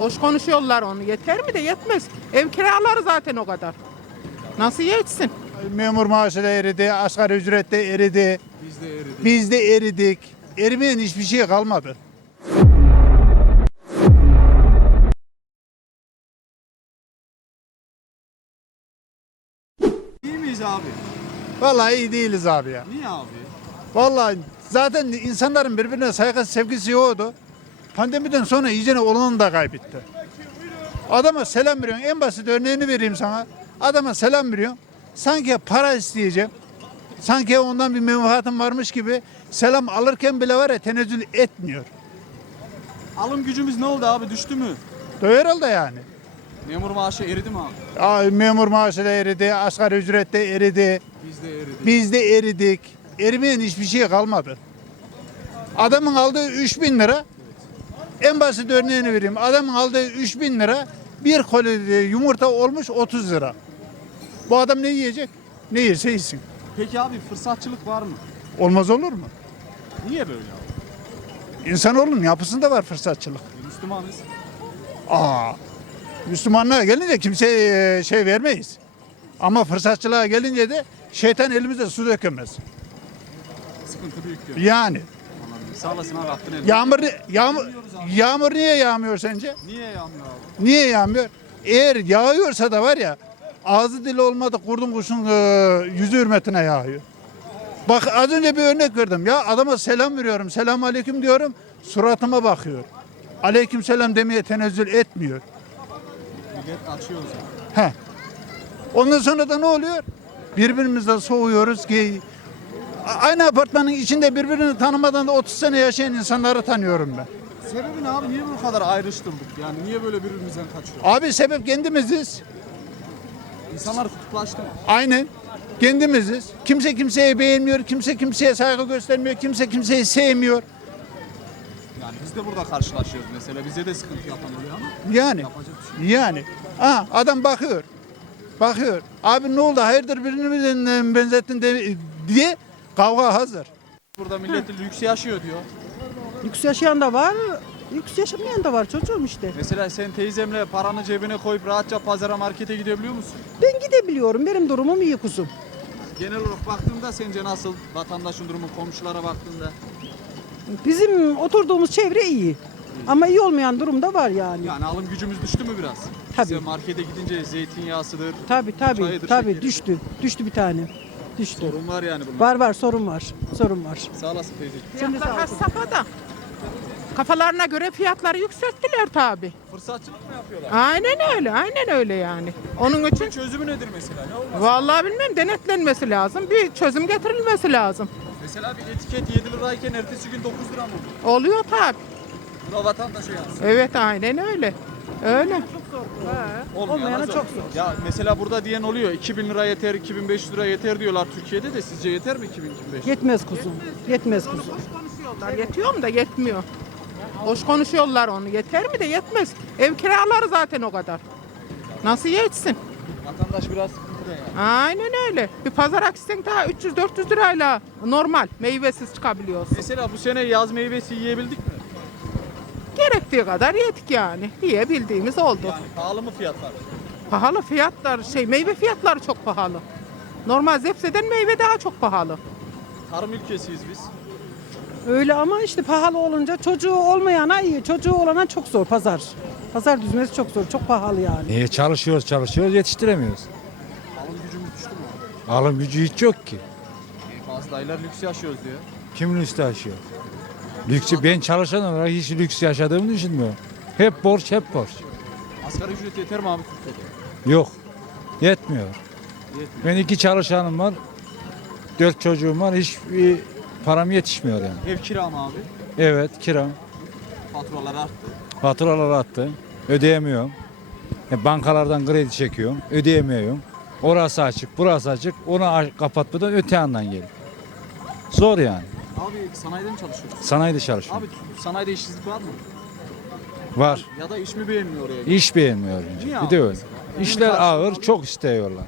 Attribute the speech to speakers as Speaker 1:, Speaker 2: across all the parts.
Speaker 1: Hoş konuşuyorlar onu. Yeter mi de yetmez. Ev kiraları zaten o kadar. Nasıl yetsin?
Speaker 2: Memur maaşı da eridi, asgari ücret de eridi. Biz de eridik. Erimeyen hiçbir şey kalmadı.
Speaker 3: İyi miyiz abi?
Speaker 2: Vallahi iyi değiliz abi ya.
Speaker 3: Niye abi?
Speaker 2: Vallahi zaten insanların birbirine saygısı, sevgisi yoktu. Pandemiden sonra iyicene olanı da kaybetti. Adama selam veriyorsun. En basit örneğini vereyim sana. Adama selam veriyorsun. Sanki para isteyeceğim. Sanki ondan bir menfaatim varmış gibi selam alırken bile var ya tenezzül etmiyor.
Speaker 3: Alım gücümüz ne oldu abi? Düştü mü?
Speaker 2: Herhalde yani.
Speaker 3: Memur maaşı eridi mi abi?
Speaker 2: Memur maaşı da eridi, asgari ücret de eridi.
Speaker 3: Biz de eridik.
Speaker 2: Biz de eridik. Erimeyen hiçbir şey kalmadı. Adamın aldığı 3.000 lira, en basit örneğini vereyim. Adamın aldığı 3.000 lira bir koli yumurta olmuş 30 lira. Bu adam ne yiyecek? Ne yerse yesin.
Speaker 3: Peki abi fırsatçılık var mı?
Speaker 2: Olmaz olur mu?
Speaker 3: Niye böyle abi?
Speaker 2: İnsanoğlunun yapısında var fırsatçılık.
Speaker 3: Müslümanız.
Speaker 2: Müslümanlığa gelince kimseye şey vermeyiz. Ama fırsatçılığa gelince de şeytan elimize su dökemez.
Speaker 3: Sıkıntı büyük diyor.
Speaker 2: Yani
Speaker 3: Anladım. Sağ olasın abi attın elini.
Speaker 2: yağmur niye yağmıyor sence?
Speaker 3: Niye yanmıyor abi?
Speaker 2: Niye yağmıyor? Eğer yağıyorsa da var ya ağzı dili olmadı kurdun kuşun yüzü hürmetine yağıyor. Bak az önce bir örnek verdim. Ya adama selam veriyorum. Selam aleyküm diyorum. Suratıma bakıyor. Aleyküm selam demeye tenezzül etmiyor.
Speaker 3: Millet açıyor o zaman.
Speaker 2: Heh. Ondan sonra da ne oluyor? Birbirimizden soğuyoruz ki aynı apartmanın içinde birbirini tanımadan da 30 sene yaşayan insanları tanıyorum ben.
Speaker 3: Sebebi ne abi? Niye bu kadar ayrıştırdık? Yani niye böyle birbirimizden kaçıyor?
Speaker 2: Abi sebep kendimiziz.
Speaker 3: İnsanlar kutuplaştı mı?
Speaker 2: Aynen. Kendimiziz. Kimse kimseye beğenmiyor, kimse kimseye saygı göstermiyor, kimse kimseyi sevmiyor.
Speaker 3: Yani biz de burada karşılaşıyoruz mesela. Bize de sıkıntı yapan oluyor ama
Speaker 2: Yani,
Speaker 3: yapacak bir şey yok.
Speaker 2: yani. Adam bakıyor. Bakıyor. Abi ne oldu? Hayırdır birini benzettin diye kavga hazır.
Speaker 3: Burada millet lüks yaşıyor diyor.
Speaker 4: Lüks yaşayan da var, lüks yaşamayan da var çocuğum işte.
Speaker 3: Mesela sen teyzemle paranı cebine koyup rahatça pazara markete gidebiliyor musun?
Speaker 4: Ben gidebiliyorum, benim durumum iyi kuzum.
Speaker 3: Genel olarak baktığında sence nasıl vatandaşın durumu, komşulara baktığında?
Speaker 4: Bizim oturduğumuz çevre iyi. Ama iyi olmayan durum da var yani.
Speaker 3: Yani alım gücümüz düştü mü biraz?
Speaker 4: Tabii.
Speaker 3: Size markete gidince zeytinyağısıdır,
Speaker 4: Tabii
Speaker 3: çayıdır,
Speaker 4: tabii
Speaker 3: şekeri.
Speaker 4: düştü. Düştü bir tane. Düştü.
Speaker 3: Sorun var yani bunun.
Speaker 4: Var sorun var. Sorun var.
Speaker 3: Sağ olasın teyzeciğim.
Speaker 1: Fiyatlar has safhada. Kafalarına göre fiyatları yükselttiler tabi.
Speaker 3: Fırsatçılık mı yapıyorlar?
Speaker 1: Aynen öyle yani. Onun için
Speaker 3: Çözümü nedir mesela? Ne olmaz?
Speaker 1: vallahi bilmem denetlenmesi lazım. Bir çözüm getirilmesi lazım.
Speaker 3: Mesela bir etiket 7 lirayken ertesi gün 9 lira mı oluyor?
Speaker 1: Oluyor tabi.
Speaker 3: Bu da vatandaşa yansıyor.
Speaker 1: Evet aynen öyle. Öyle.
Speaker 4: Olmayana çok zor.
Speaker 3: Ya mesela burada diyen oluyor 2000 lira yeter, 2500 lira yeter diyorlar Türkiye'de de sizce yeter mi 2025?
Speaker 4: Yetmez kuzum. Yetmez kuzum.
Speaker 1: Konuşuyorlar. Yetiyor mu da yetmiyor. Hoş konuşuyorlar onu. Yeter mi de yetmez. Ev kiraları zaten o kadar. Nasıl yetsin?
Speaker 3: Vatandaş biraz sıkıntıda yani.
Speaker 1: Aynen öyle. Bir pazara gitsen daha 300-400 lirayla normal meyvesiz çıkabiliyorsun.
Speaker 3: Mesela bu sene yaz meyvesi yiyebildik mi?
Speaker 1: Gerektiği kadar yedik yani. Yiyebildiğimiz oldu.
Speaker 3: Yani pahalı mı fiyatlar?
Speaker 1: Pahalı fiyatlar meyve fiyatları çok pahalı. Normal zepseden meyve daha çok pahalı.
Speaker 3: Tarım ülkesiyiz biz.
Speaker 4: Öyle ama işte pahalı olunca çocuğu olmayana iyi. Çocuğu olana çok zor pazar. Pazar düzmesi çok zor. Çok pahalı yani.
Speaker 5: Niye çalışıyoruz yetiştiremiyoruz.
Speaker 3: Alım gücümüz düştü mü abi?
Speaker 5: Alım gücü hiç yok ki.
Speaker 3: Bazı dayılar lüks yaşıyoruz diyor.
Speaker 5: Kim lüks yaşıyor? Lüksü ben çalışan olarak hiç lüks yaşadığımı düşünmüyorum. Hep borç.
Speaker 3: Asgari ücret yeter mi abi Türkiye'de?
Speaker 5: Yok. Yetmiyor.
Speaker 3: Yetmiyor.
Speaker 5: Ben 2 çalışanım var. 4 çocuğum var. Hiçbir param yetişmiyor yani.
Speaker 3: Ev kira mı abi?
Speaker 5: Evet, kira.
Speaker 3: Faturalar arttı.
Speaker 5: Faturalar attı. Ödeyemiyorum. Bankalardan kredi çekiyorum. Ödeyemiyorum. Orası açık, burası açık. Onu kapatmadan öte yandan geliyor. Zor yani.
Speaker 3: Abi sanayide mi çalışıyorsun?
Speaker 5: Sanayide çalışıyorum.
Speaker 3: Abi sanayide işsizlik var mı?
Speaker 5: Var.
Speaker 3: Ya da iş mi beğenmiyor oraya?
Speaker 5: İş beğenmiyor önce.
Speaker 3: Niye
Speaker 5: Bir
Speaker 3: abi
Speaker 5: de öyle.
Speaker 3: mesela?
Speaker 5: İşler
Speaker 3: Benim
Speaker 5: ağır,
Speaker 3: karşılığında
Speaker 5: çok istiyorlar.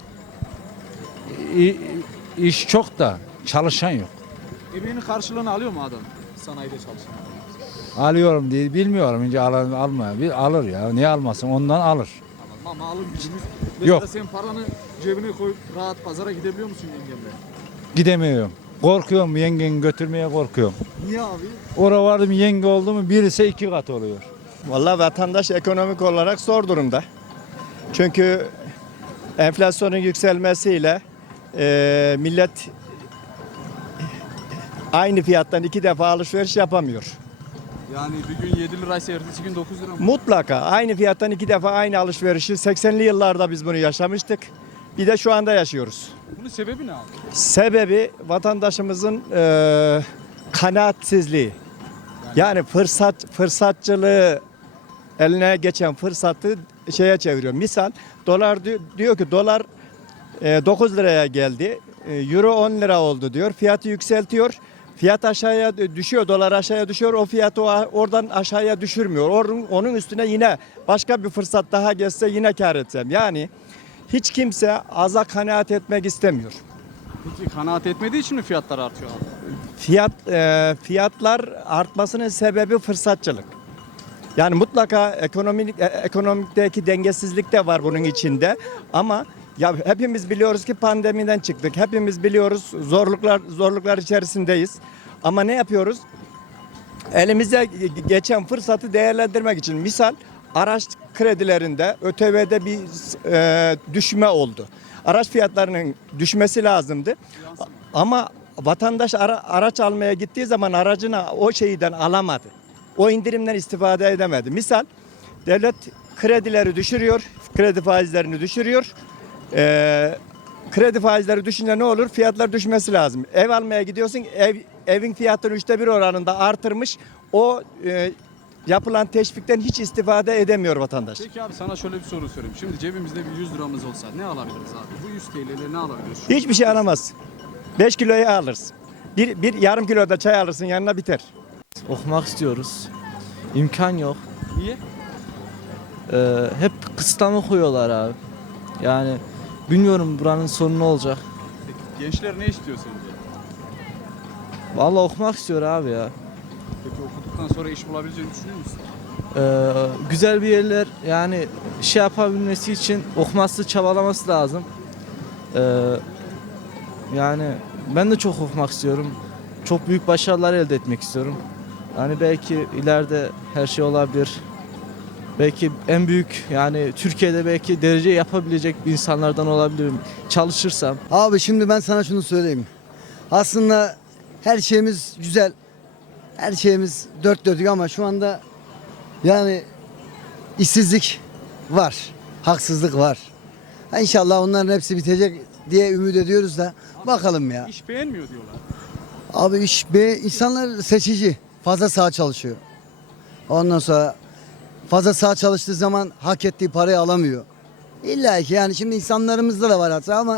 Speaker 5: İş çok da çalışan yok.
Speaker 3: Emeğinin karşılığını alıyor mu adam sanayide çalışan?
Speaker 5: Alıyorum diye bilmiyorum. İnce almıyor. Bir alır ya. Niye almasın? Ondan alır.
Speaker 3: Ama alım gücümüz. Mesela
Speaker 5: Yok.
Speaker 3: sen paranı cebine koyup rahat pazara gidebiliyor musun yengemle?
Speaker 5: Gidemiyorum. Korkuyorum. Yengeni götürmeye korkuyorum.
Speaker 3: Niye abi?
Speaker 5: Oraya vardım, yenge oldu mu bir ise 2 kat oluyor.
Speaker 6: Vallahi vatandaş ekonomik olarak zor durumda. Çünkü enflasyonun yükselmesiyle millet aynı fiyattan 2 defa alışveriş yapamıyor.
Speaker 3: Yani bir gün 7 liraysa ertesi gün 9 lira mı?
Speaker 6: Mutlaka aynı fiyattan 2 defa aynı alışverişi 80'li yıllarda biz bunu yaşamıştık. Bir de şu anda yaşıyoruz.
Speaker 3: Bunun sebebi ne abi?
Speaker 6: Sebebi vatandaşımızın kanaatsizliği. Yani fırsatçılığı, eline geçen fırsatı şeye çeviriyor. Misal dolar diyor ki dolar 9 liraya geldi. Euro 10 lira oldu diyor. Fiyatı yükseltiyor. Fiyat aşağıya düşüyor, dolar aşağıya düşüyor. O fiyatı oradan aşağıya düşürmüyor. Onun üstüne yine başka bir fırsat daha geçse yine kar etsem. Yani hiç kimse aza kanaat etmek istemiyor.
Speaker 3: Peki kanaat etmediği için mi fiyatlar artıyor abi?
Speaker 6: Fiyatlar artmasının sebebi fırsatçılık. Yani mutlaka ekonomikteki dengesizlik de var bunun içinde. Ama ya hepimiz biliyoruz ki pandemiden çıktık. Hepimiz biliyoruz zorluklar içerisindeyiz. Ama ne yapıyoruz? Elimize geçen fırsatı değerlendirmek için misal araç kredilerinde ÖTV'de bir düşme oldu. Araç fiyatlarının düşmesi lazımdı. Ama vatandaş araç almaya gittiği zaman aracına o şeyden alamadı. O indirimden istifade edemedi. Misal devlet kredileri düşürüyor, kredi faizlerini düşürüyor. Kredi faizleri düşünce ne olur? Fiyatlar düşmesi lazım. Ev almaya gidiyorsun, evin fiyatını 1/3 oranında artırmış. O yapılan teşvikten hiç istifade edemiyor vatandaş.
Speaker 3: Peki abi sana şöyle bir soru sorayım. Şimdi cebimizde bir 100 liramız olsa ne alabiliriz abi? Bu 100 TL ile ne alabiliriz?
Speaker 6: Hiçbir şey alamaz. 5 kiloyu alırsın. Bir yarım kilo da çay alırsın yanına biter.
Speaker 7: Okumak istiyoruz. İmkan yok.
Speaker 3: Niye?
Speaker 7: Hep kısıtlama koyuyorlar abi. Yani bilmiyorum buranın sonu ne olacak.
Speaker 3: Peki gençler ne istiyor sence?
Speaker 7: Vallahi okumak istiyor abi ya.
Speaker 3: Peki okuduktan sonra iş bulabileceğini düşünüyor musun?
Speaker 7: Güzel bir yerler yani şey yapabilmesi için okuması, çabalaması lazım. Yani ben de çok okumak istiyorum. Çok büyük başarılar elde etmek istiyorum. Yani belki ileride her şey olabilir. Belki en büyük yani Türkiye'de belki derece yapabilecek bir insanlardan olabilirim. Çalışırsam.
Speaker 8: Abi şimdi ben sana şunu söyleyeyim. Aslında her şeyimiz güzel. Her şeyimiz dört dörtlük ama şu anda yani işsizlik var. Haksızlık var. İnşallah onların hepsi bitecek diye ümit ediyoruz da bakalım ya.
Speaker 3: İş beğenmiyor diyorlar.
Speaker 8: Abi insanlar seçici. Fazla sağ çalışıyor. Ondan sonra fazla sağ çalıştığı zaman hak ettiği parayı alamıyor. İlla ki yani şimdi insanlarımızda da var hata ama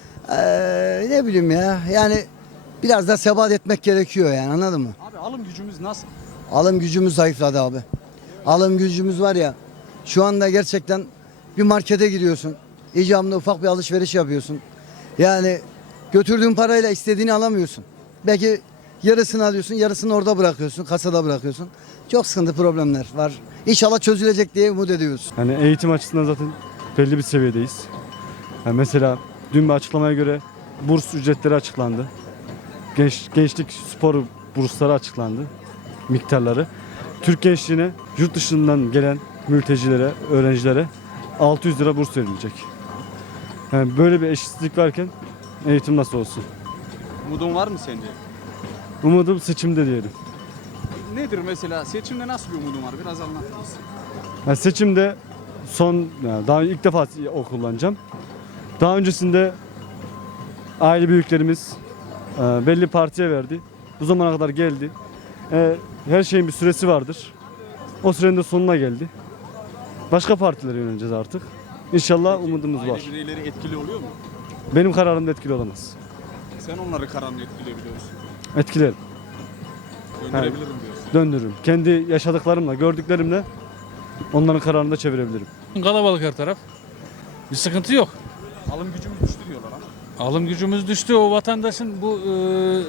Speaker 8: ne bileyim ya yani biraz da sebat etmek gerekiyor yani anladın mı?
Speaker 3: Abi alım gücümüz nasıl?
Speaker 8: Alım gücümüz zayıfladı abi. Alım gücümüz var ya şu anda gerçekten bir markete gidiyorsun. İcabında ufak bir alışveriş yapıyorsun. Yani götürdüğün parayla istediğini alamıyorsun. Belki yarısını alıyorsun, yarısını orada bırakıyorsun, kasada bırakıyorsun. Çok sıkıntı problemler var. İnşallah çözülecek diye umut ediyoruz.
Speaker 9: Yani eğitim açısından zaten belli bir seviyedeyiz. Yani mesela dün bir açıklamaya göre burs ücretleri açıklandı. Gençlik spor bursları açıklandı. Miktarları. Türk gençliğine yurt dışından gelen mültecilere, öğrencilere 600 lira burs verilecek. Yani böyle bir eşitsizlik varken eğitim nasıl olsun?
Speaker 3: Umudun var mı sence?
Speaker 9: Umudum seçimde diyelim.
Speaker 3: Nedir mesela? Seçimde nasıl bir umudun var? Biraz anlatır mısın?
Speaker 9: Yani seçimde daha ilk defa o kullanacağım. Daha öncesinde aile büyüklerimiz belli partiye verdi. Bu zamana kadar geldi. Her şeyin bir süresi vardır. O sürenin de sonuna geldi. Başka partilere yöneleceğiz artık. İnşallah umudumuz var.
Speaker 3: Aile bireyleri etkili oluyor mu?
Speaker 9: Benim kararımda etkili olamaz.
Speaker 3: Sen onları kararını etkileyebiliyorsun.
Speaker 9: Etkilerim,
Speaker 3: Gönderebilirim diyorsun.
Speaker 9: döndürürüm. Kendi yaşadıklarımla, gördüklerimle onların kararını da çevirebilirim.
Speaker 10: Kalabalık her taraf. Bir sıkıntı yok.
Speaker 3: Alım gücümüz düştü diyorlar ha.
Speaker 10: Alım gücümüz düştü. O vatandaşın bu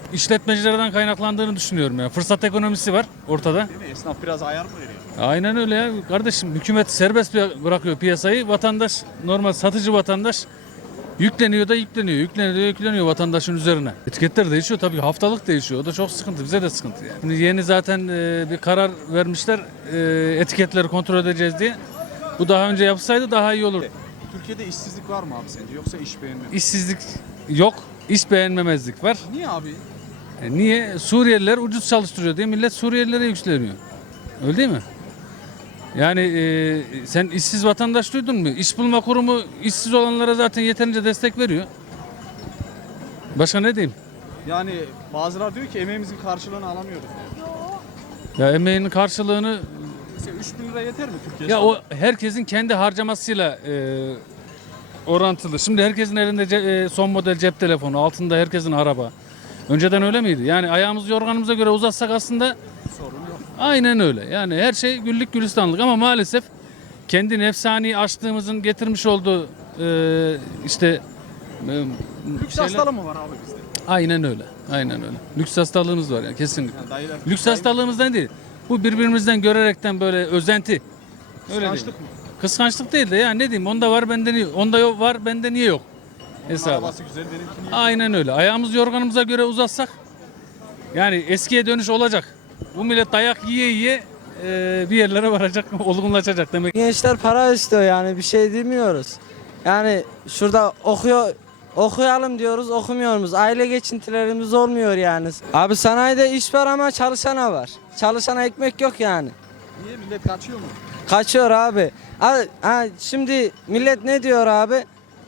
Speaker 10: işletmecilerden kaynaklandığını düşünüyorum ya. Fırsat ekonomisi var ortada.
Speaker 3: Değil mi? Esnaf biraz ayar mı veriyor?
Speaker 10: Aynen öyle ya kardeşim. Hükümet serbest bırakıyor piyasayı. Vatandaş, normal satıcı vatandaş yükleniyor da yükleniyor. Yükleniyor da yükleniyor vatandaşın üzerine. Etiketler değişiyor tabii, haftalık değişiyor. O da çok sıkıntı. Bize de sıkıntı yani. Şimdi yeni zaten bir karar vermişler. Etiketleri kontrol edeceğiz diye. Bu daha önce yapsaydı daha iyi olurdu.
Speaker 3: Türkiye'de işsizlik var mı abi sence? Yoksa iş beğenme mi?
Speaker 10: İşsizlik yok. İş beğenmemezlik var.
Speaker 3: Niye abi?
Speaker 10: Niye? Suriyeliler ucuz çalıştırıyor diye millet Suriyelilere yükleniyor. Öyle değil mi? Yani sen işsiz vatandaş duydun mu? İş bulma kurumu işsiz olanlara zaten yeterince destek veriyor. Başka ne diyeyim?
Speaker 3: Yani bazıları diyor ki emeğimizin karşılığını alamıyoruz diyor.
Speaker 10: Ya emeğinin karşılığını
Speaker 3: Mesela 3000 lira yeter mi Türkiye'de?
Speaker 10: ya o herkesin kendi harcamasıyla orantılı. Şimdi herkesin elinde son model cep telefonu, altında herkesin araba. Önceden öyle miydi? Yani ayağımızı yorganımıza göre uzatsak aslında
Speaker 3: Sorun yok.
Speaker 10: aynen öyle. Yani her şey güllük gülistanlık ama maalesef kendi nefsani açlığımızın getirmiş olduğu işte
Speaker 3: Lüks hastalığı mı var abi bizde?
Speaker 10: aynen öyle. Aynen öyle. Lüks hastalığımız var yani kesinlikle.
Speaker 3: Yani dayılar,
Speaker 10: Lüks hastalığımızdan değil. Bu birbirimizden görerekten böyle özenti. Öyle değil.
Speaker 3: Kıskançlık mı?
Speaker 10: Kıskançlık değil de yani ne diyeyim, onda var bende niye, onda yok var bende niye yok hesabı.
Speaker 3: Arabası güzel benimki niye?
Speaker 10: Aynen öyle. Ayağımız yorganımıza göre uzatsak yani eskiye dönüş olacak. Bu millet dayak yiye yiye bir yerlere varacak, olgunlaşacak demek.
Speaker 7: Gençler para istiyor yani bir şey demiyoruz. Yani şurada okuyalım diyoruz, okumuyoruz. Aile geçintilerimiz olmuyor yani. Abi sanayide iş var ama çalışana var. Çalışana ekmek yok yani.
Speaker 3: Niye millet kaçıyor mu?
Speaker 7: Kaçıyor abi. Şimdi millet ne diyor abi?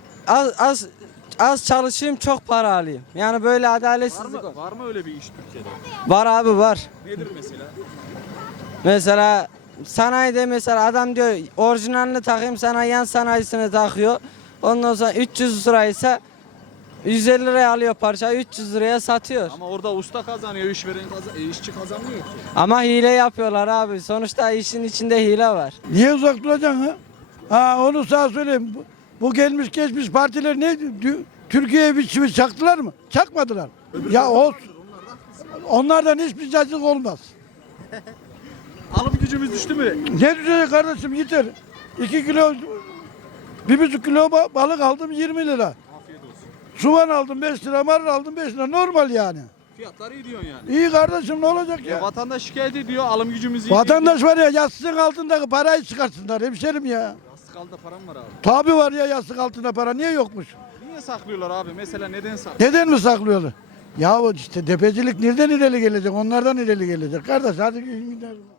Speaker 7: Az çalışayım çok para alayım. Yani böyle adaletsizlik
Speaker 3: Var mı öyle bir iş Türkiye'de?
Speaker 7: var abi var.
Speaker 3: Nedir mesela?
Speaker 7: Mesela sanayide mesela adam diyor orijinalini takayım, sana yan sanayisini takıyor. Ondan sonra 300 liraysa 150 liraya alıyor parçayı, 300 liraya satıyor.
Speaker 3: Ama orada usta kazanıyor, işçi kazanmıyor ki.
Speaker 7: Ama hile yapıyorlar abi. Sonuçta işin içinde hile var.
Speaker 11: Niye uzak duracaksın ha? Ha onu sana söyleyeyim. Bu gelmiş geçmiş partiler ne? Türkiye'ye bir çivi çaktılar mı? Çakmadılar. Ya onlardan hiçbir cacık olmaz.
Speaker 3: Alım gücümüz düştü mü?
Speaker 11: Ne düşecek kardeşim yeter. 2 kilo, 1,5 kilo balık aldım 20 lira.
Speaker 3: Afiyet olsun.
Speaker 11: Soğan aldım 5 lira, marul aldım 5 lira. Normal yani.
Speaker 3: Fiyatlar iyi diyorsun yani.
Speaker 11: İyi kardeşim ne olacak
Speaker 3: Ya
Speaker 11: ya?
Speaker 3: vatandaş şikayet ediyor, alım gücümüz iyi
Speaker 11: Vatandaş var ya yastığın altındaki parayı çıkarsınlar hemşerim ya.
Speaker 3: değil. Yastık altında param var abi.
Speaker 11: Tabi var ya yastık altında para niye yokmuş?
Speaker 3: Niye saklıyorlar abi? Mesela neden saklıyorlar?
Speaker 11: Neden mi saklıyorlar? Ya işte tepecilik nereden ileri gelecek? Onlardan ileri gelecek. Kardeş hadi gidelim.